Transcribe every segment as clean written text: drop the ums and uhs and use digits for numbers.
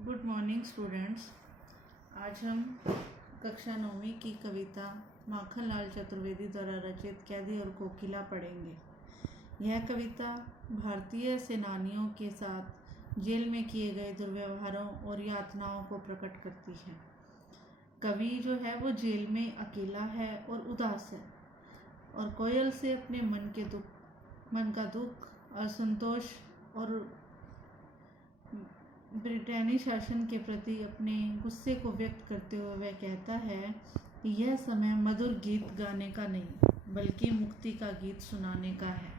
Good morning students. आज हम कक्षा 9वीं की कविता माखनलाल चतुर्वेदी द्वारा रचित कैदी और कोकिला पढ़ेंगे। यह कविता भारतीय सेनानियों के साथ जेल में किए गए दुर्व्यवहारों और यातनाओं को प्रकट करती है। कवि जो है वो जेल में अकेला है और उदास है और कोयल से अपने मन का दुख, असंतोष और ब्रिटेनी शासन के प्रति अपने गुस्से को व्यक्त करते हुए वह कहता है कि यह समय मधुर गीत गाने का नहीं बल्कि मुक्ति का गीत सुनाने का है।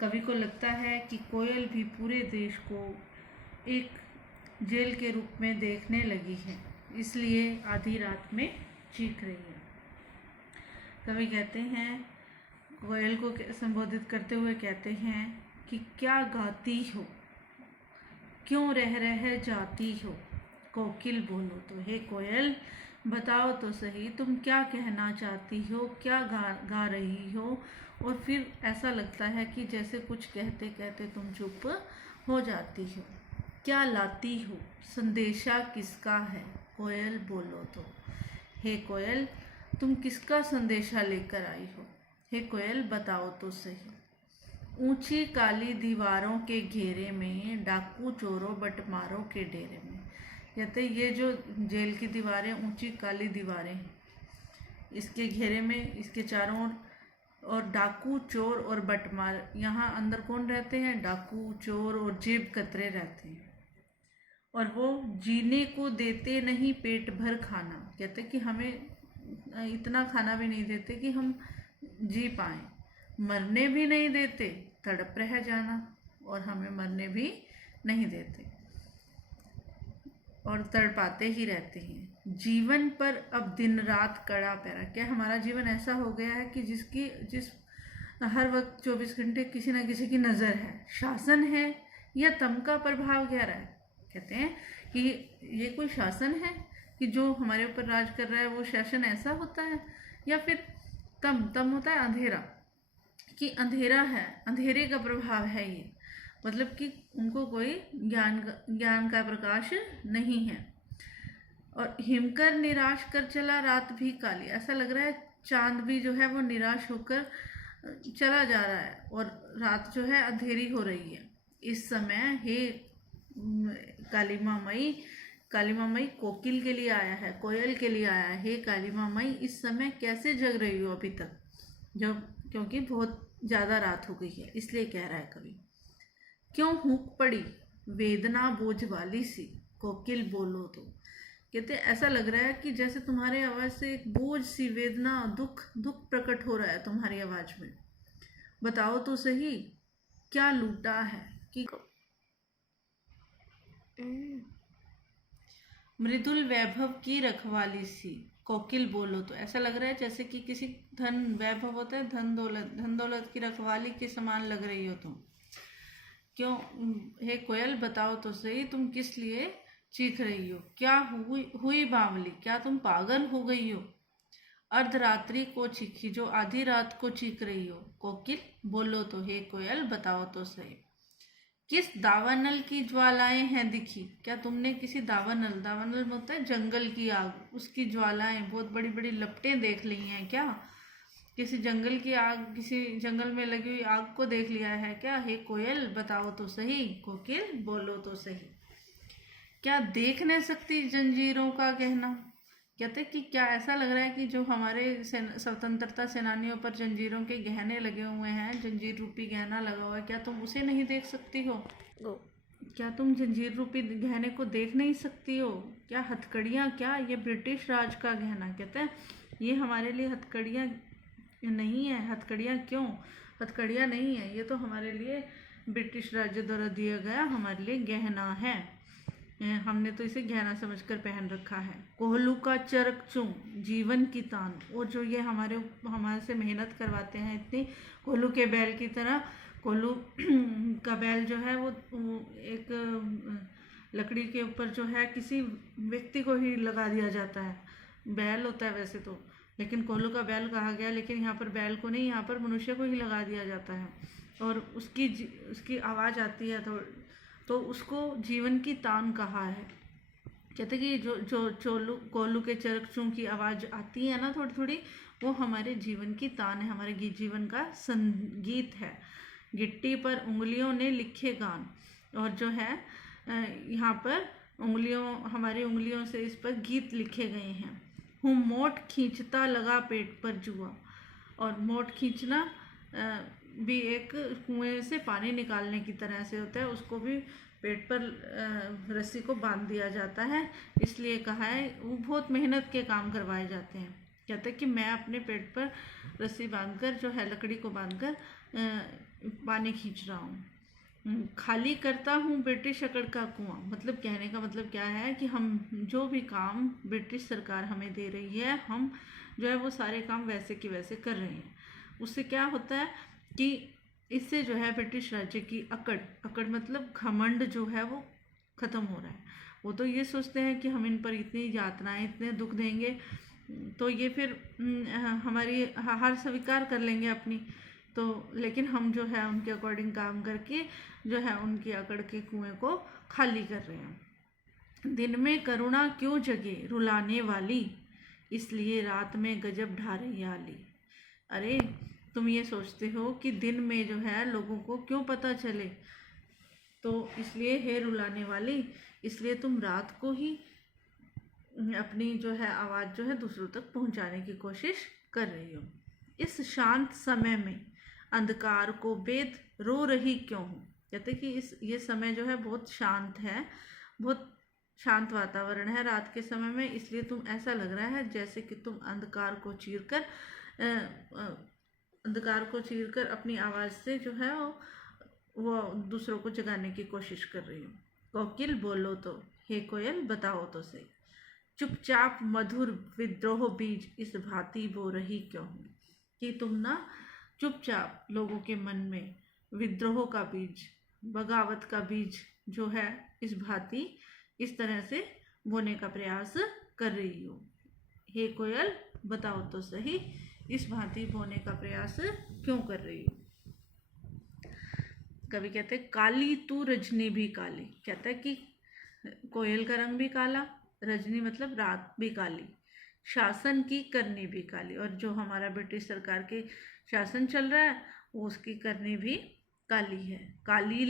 कवि को लगता है कि कोयल भी पूरे देश को एक जेल के रूप में देखने लगी है, इसलिए आधी रात में चीख रही है। कवि कहते हैं, कोयल को संबोधित करते हुए कहते हैं कि क्या गाती हो, क्यों रह जाती हो, कोकिल बोलो तो। हे कोयल, बताओ तो सही, तुम क्या कहना चाहती हो, क्या गा रही हो। और फिर ऐसा लगता है कि जैसे कुछ कहते कहते तुम चुप हो जाती हो। क्या लाती हो, संदेशा किसका है, कोयल बोलो तो। हे कोयल, तुम किसका संदेशा लेकर आई हो। हे कोयल, बताओ तो सही। ऊंची काली दीवारों के घेरे में, डाकू चोरों बटमारों के डेरे में। कहते ये जो जेल की दीवारें ऊंची काली दीवारें हैं, इसके घेरे में, इसके चारों ओर और डाकू चोर और बटमार, यहाँ अंदर कौन रहते हैं, डाकू चोर और जेब कतरे रहते हैं। और वो जीने को देते नहीं पेट भर खाना। कहते कि हमें इतना खाना भी नहीं देते कि हम जी पाएं, मरने भी नहीं देते, तड़प रह जाना, और हमें मरने भी नहीं देते और तड़पाते ही रहते हैं। जीवन पर अब दिन रात कड़ा पहरा। क्या हमारा जीवन ऐसा हो गया है कि जिस हर वक्त 24 घंटे किसी ना किसी की नज़र है, शासन है या तम का प्रभाव गहरा है। कहते हैं कि ये कोई शासन है कि जो हमारे ऊपर राज कर रहा है, वो शासन ऐसा होता है, या फिर तम होता है अंधेरा, कि अंधेरा है, अंधेरे का प्रभाव है ये। मतलब कि उनको कोई ज्ञान का प्रकाश नहीं है। और हिमकर निराश कर चला रात भी काली। ऐसा लग रहा है चांद भी जो है वो निराश होकर चला जा रहा है और रात जो है अंधेरी हो रही है। इस समय हे कालिमा मई कोकिल के लिए आया है, कोयल के लिए आया है। हे कालिमा मई, इस समय कैसे जग रही हो अभी तक, जब क्योंकि बहुत ज़्यादा रात हो गई है, इसलिए कह रहा है कवि। क्यों हुक पड़ी वेदना बोझ वाली सी, कोकिल बोलो तो। कहते ऐसा लग रहा है कि जैसे तुम्हारी आवाज़ से एक बोझ सी वेदना, दुख प्रकट हो रहा है तुम्हारी आवाज़ में। बताओ तो सही, क्या लूटा है कि मृदुल वैभव की रखवाली सी, कोकिल बोलो तो। ऐसा लग रहा है जैसे कि किसी धन वैभव होता है, धन दौलत की रखवाली के समान लग रही हो तुम। क्यों, हे कोयल, बताओ तो सही, तुम किस लिए चीख रही हो। क्या हुई बावली, क्या तुम पागल हो गई हो। अर्धरात्रि को चीखी, जो आधी रात को चीख रही हो, कोकिल बोलो तो। हे कोयल, बताओ तो सही। किस दावानल की ज्वालाएं हैं दिखी। क्या तुमने किसी दावानल होता है जंगल की आग, उसकी ज्वालाएं, बहुत बड़ी बड़ी लपटें देख ली हैं क्या। किसी जंगल की आग, किसी जंगल में लगी हुई आग को देख लिया है क्या। हे कोयल, बताओ तो सही, कोकिल बोलो तो सही। क्या देख नहीं सकती जंजीरों का गहना। कहते कि क्या ऐसा लग रहा है कि जो हमारे स्वतंत्रता सेनानियों पर जंजीरों के गहने लगे हुए हैं, जंजीर रूपी गहना लगा हुआ है, क्या तुम उसे नहीं देख सकती हो। क्या तुम जंजीर रूपी गहने को देख नहीं सकती हो। क्या हथकड़ियाँ, क्या ये ब्रिटिश राज का गहना। कहते हैं ये हमारे लिए हथकड़ियाँ नहीं है। हथकड़ियाँ क्यों, हथकड़ियाँ नहीं है, ये तो हमारे लिए ब्रिटिश राज्य द्वारा दिया गया हमारे लिए गहना है। हमने तो इसे गहना समझकर पहन रखा है। कोहलू का चरक चूम जीवन की तान। और जो ये हमारे से मेहनत करवाते हैं इतनी, कोहलू के बैल की तरह। कोहलू का बैल जो है वो एक लकड़ी के ऊपर जो है किसी व्यक्ति को ही लगा दिया जाता है। बैल होता है वैसे तो, लेकिन कोहलू का बैल कहा गया, लेकिन यहाँ पर बैल को नहीं, यहाँ पर मनुष्य को ही लगा दिया जाता है। और उसकी आवाज़ आती है तो तो उसको जीवन की तान कहा है। कहते कि जो जो चोलू कोलू के चरकचू की आवाज़ आती है ना थोड़ी थोड़ी, वो हमारे जीवन की तान है, हमारे जीवन का संगीत है। गिट्टी पर उंगलियों ने लिखे गान, और जो है यहाँ पर हमारी उंगलियों से इस पर गीत लिखे गए हैं। हूँ मोट खींचता लगा पेट पर जुआ, और मोट खींचना भी एक कुएं से पानी निकालने की तरह से होता है, उसको भी पेट पर रस्सी को बांध दिया जाता है, इसलिए कहा है वो बहुत मेहनत के काम करवाए जाते हैं। कहते हैं कि मैं अपने पेट पर रस्सी बांधकर जो है लकड़ी को बांधकर पानी खींच रहा हूँ। खाली करता हूँ ब्रिटिश अकड़ का कुआं, मतलब कहने का मतलब क्या है कि हम जो भी काम ब्रिटिश सरकार हमें दे रही है, हम जो है वो सारे काम वैसे के वैसे कर रहे हैं। उससे क्या होता है कि इससे जो है ब्रिटिश राज्य की अकड़ मतलब घमंड जो है वो ख़त्म हो रहा है। वो तो ये सोचते हैं कि हम इन पर इतनी यातनाएं इतने दुख देंगे तो ये फिर हमारी हार स्वीकार कर लेंगे अपनी, तो लेकिन हम जो है उनके अकॉर्डिंग काम करके जो है उनकी अकड़ के कुएं को खाली कर रहे हैं। दिन में करुणा क्यों जगे रुलाने वाली, इसलिए रात में गजब ढा रही आली। अरे तुम ये सोचते हो कि दिन में जो है लोगों को क्यों पता चले, तो इसलिए है रुलाने वाली, इसलिए तुम रात को ही अपनी जो है आवाज़ जो है दूसरों तक पहुंचाने की कोशिश कर रही हो। इस शांत समय में अंधकार को बेद रो रही क्यों हूँ। कहते कि ये समय जो है बहुत शांत है, बहुत शांत वातावरण है रात के समय में, इसलिए तुम ऐसा लग रहा है जैसे कि तुम अंधकार को चीरकर अपनी आवाज़ से जो है वो दूसरों को जगाने की कोशिश कर रही हो। कोकिल बोलो तो, हे कोयल बताओ तो सही, चुपचाप मधुर विद्रोह बीज इस भांति बो रही क्यों हूँ। कि तुम ना चुपचाप लोगों के मन में विद्रोह का बीज, बगावत का बीज जो है इस भांति इस तरह से बोने का प्रयास कर रही हो। हे कोयल बताओ तो सही, इस भांति बोने का प्रयास क्यों कर रही हो। कवि कहते काली तू रजनी भी काली। कहता है कि कोयल का रंग भी काला, रजनी मतलब रात भी काली, शासन की करनी भी काली, और जो हमारा ब्रिटिश सरकार के शासन चल रहा है वो उसकी करनी भी काली है। काली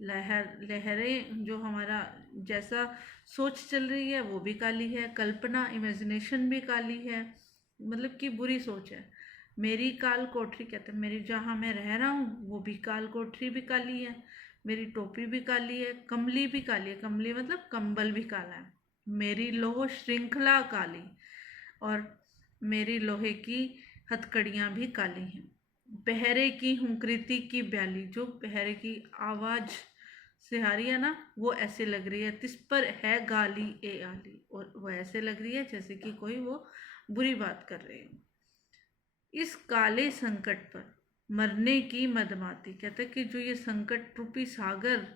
लहरें जो हमारा जैसा सोच चल रही है वो भी काली है, कल्पना इमेजिनेशन भी काली है, मतलब कि बुरी सोच है। मेरी काल कोठरी, कहते हैं मेरी जहाँ मैं रह रहा हूँ वो भी काल कोठरी भी काली है, मेरी टोपी भी काली है, कमली भी काली है, कमली मतलब कंबल भी काला है, मेरी लोह श्रृंखला काली, और मेरी लोहे की हथकड़ियाँ भी काली हैं। पहरे की हूँ कृति की ब्याली, जो पहरे की आवाज़ से आ रही है ना वो ऐसे लग रही है तिस पर है गाली ए आली, और वो ऐसे लग रही है जैसे कि कोई वो बुरी बात कर रहे हो। इस काले संकट पर मरने की मदमाती, कहते कि जो ये संकट रूपी सागर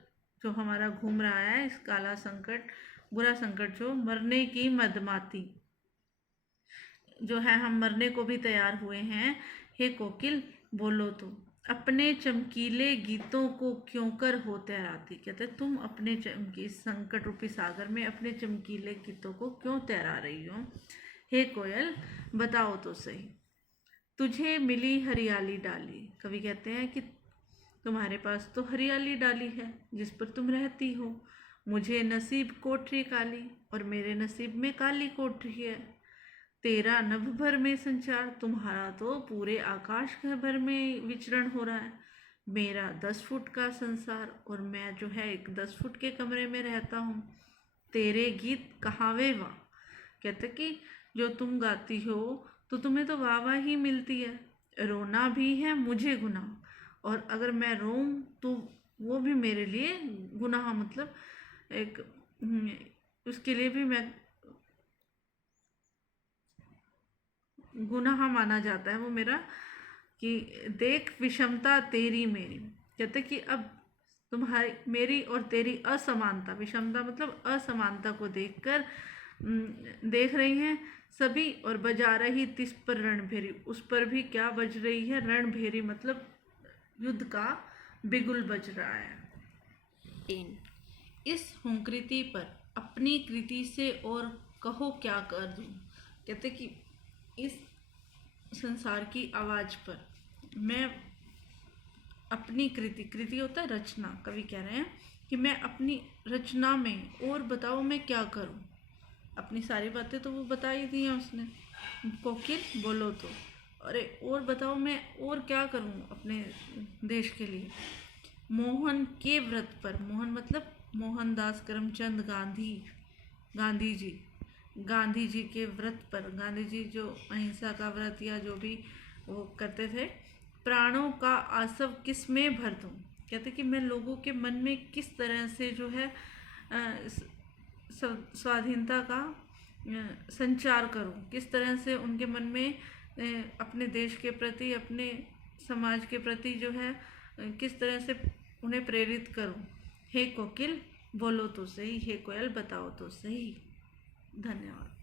जो हमारा घूम रहा है, इस काला संकट बुरा संकट जो मरने की मदमाती जो है, हम मरने को भी तैयार हुए हैं। हे कोकिल बोलो तो, अपने चमकीले गीतों को क्यों कर हो तैराती। कहते तुम अपने संकट रूपी सागर में अपने चमकीले गीतों को क्यों तैरा रही हो। हे कोयल बताओ तो सही, तुझे मिली हरियाली डाली। कवि कहते हैं कि तुम्हारे पास तो हरियाली डाली है जिस पर तुम रहती हो, मुझे नसीब कोठरी काली, और मेरे नसीब में काली कोठरी है। तेरा नभ भर में संचार, तुम्हारा तो पूरे आकाश भर में विचरण हो रहा है, मेरा 10 फुट का संसार, और मैं जो है एक 10 फुट के कमरे में रहता हूँ। तेरे गीत कहावे वाह। कहते कि जो तुम गाती हो तो तुम्हें तो वाह वाह ही मिलती है, रोना भी है मुझे गुनाह, और अगर मैं रोऊं तो वो भी मेरे लिए गुनाह, मतलब एक उसके लिए भी मैं गुनाह माना जाता है वो मेरा, कि देख विषमता तेरी मेरी। कहते कि अब तुम्हारी मेरी और तेरी असमानता, विषमता मतलब असमानता को देखकर देख रही हैं सभी, और बजा रही तिस पर रणभेरी, उस पर भी क्या बज रही है, रणभेरी मतलब युद्ध का बिगुल बज रहा है। in. इस हुंकृति पर अपनी कृति से और कहो क्या कर दूं। कहते कि इस संसार की आवाज पर मैं अपनी कृति होता है रचना, कवि कह रहे हैं कि मैं अपनी रचना में और बताओ मैं क्या करूं। अपनी सारी बातें तो वो बता ही दी हैं उसने, कोकिल बोलो तो, अरे और बताओ मैं और क्या करूं अपने देश के लिए। मोहन के व्रत पर, मोहन मतलब मोहनदास करमचंद गांधी जी के व्रत पर, गांधी जी जो अहिंसा का व्रत या जो भी वो करते थे, प्राणों का आसव किस में भर दूं। कहते कि मैं लोगों के मन में किस तरह से जो है स्वाधीनता का संचार करूं, किस तरह से उनके मन में अपने देश के प्रति, अपने समाज के प्रति जो है किस तरह से उन्हें प्रेरित करूं। हे कोकिल बोलो तो सही, हे कोयल बताओ तो सही। धन्यवाद।